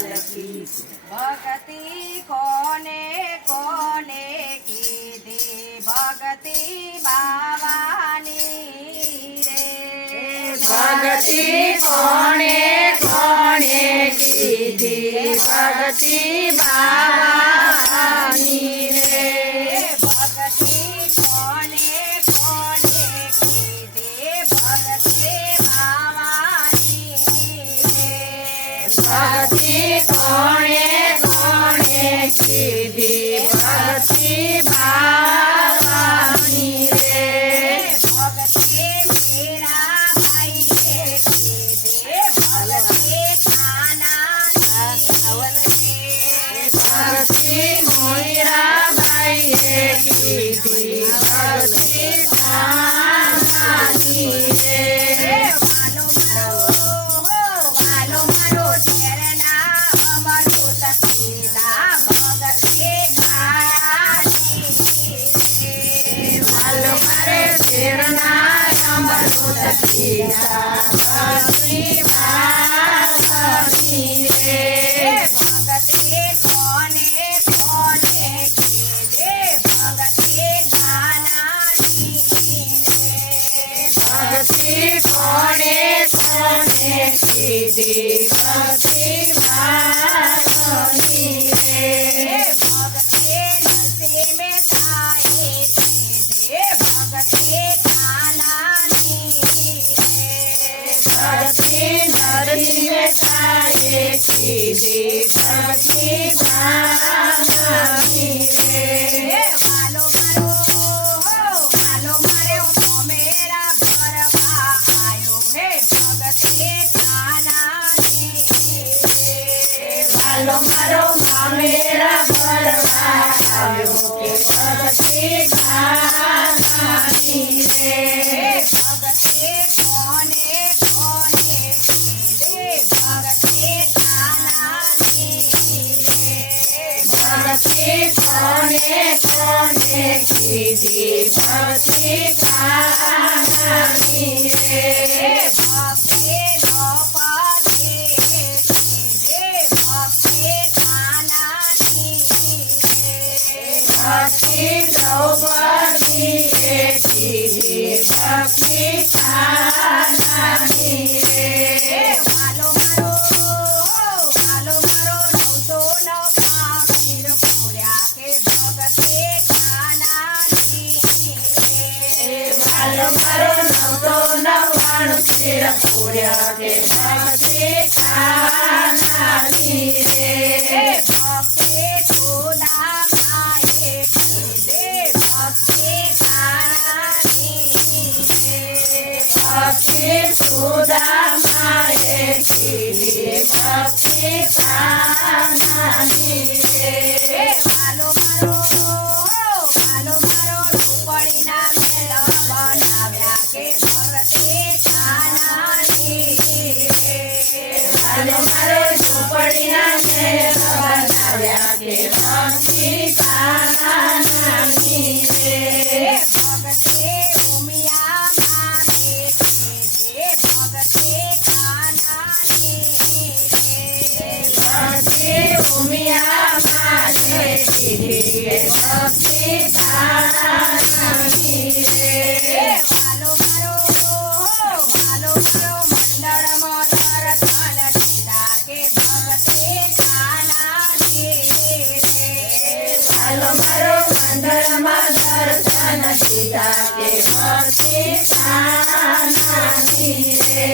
લાલ કી ભક્તિ કોને કોને કીધી ભક્તિ બાવાની રે ભક્તિ કોણે કોણે કીધી ભક્તિ બાવાની રે ભક્તિ કોને કોને કીધી ભક્તિ બાવાની રે ભક્તિ કોણે કોણે કીધી ભક્તિ બાવાની રે ભક્તિ મીરાબાઈએ કીધી ભક્તિ કાનાની ભક્તિ મોઈરાબાઈએ કીધી ભક્તિ કાનાની રે વાલો મારો ઝેરના અમૃત પીધા ભક્તિ ગાનાની વાલો મારે શેરના અમૃત પીધા ભક્તિ બાવાની રે ભક્તિ કોને કોને કીધે ભક્તિ ગાનાની ભક્તિ કોણે કોણે કીધી ભક્તિ બાવાની રે ભક્તિ નસીમે થાય કીધે ભક્તિ ગાનાની ભક્તિ નરસિંહ થાય કીધી ભક્તિ બાવાની રે વાલો મારો મોમેરા ભરવા આયો હે ભક્તિ ગાનાની વાલો મારો મામેરા ભરવા આવ્યો કે ભક્તિ ગાનાની રે ભક્તિ કોને કોને કીધે ભક્તિ ગાનાની ભક્તિ કોણે કોણે કીધી ભક્તિ ગાનાની રે ભક્તિ દ્રૌપદી કીધે ભક્તિ ગાનાની ભક્તિ દ્રૌપદીએ કીધી ભક્તિ ગાનાની રે વાલો મારો 909 વીર પૂર્યા કે ભક્તિ ગાનાની વાલો મારો 999 તીર પૂર્યા કે ભક્તિ ગાનાની રે ભક્તિ સુદામાએ કીધે ભક્તિ ગાનાની ભક્તિ સુદામાએ કીધી ભક્તિ ગાનાની રે વાલો મારો રૂપડીના મેળ બનાવ્યા કે ભક્તિ ગાનાની વાલો મારો ઝૂંપડીના મેળ બનાવ્યા કે ભક્તિ ગાનાની રે ભક્તિ ઉમિયા મારે કીધે ભક્તિ ગાનાની ભક્તિ ઉમિયા મારે કીધી ભક્તિ ગાનાની રે વાલો મારો મંડળમાં દર્શન દીધા કે ભક્તિ ગાનાની વાલો મારો મંદિરમાં દર્શન દીધા કે ભક્તિ ગાનાની રે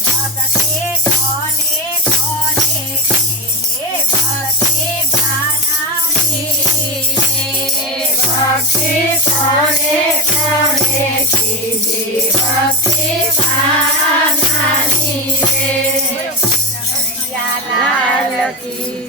ભક્તિ કોને કોને કીધે ભક્તિ ગાનાની ભક્તિ કોણે કોણે કીધી ભક્તિ ગાનાની રે લાલ કી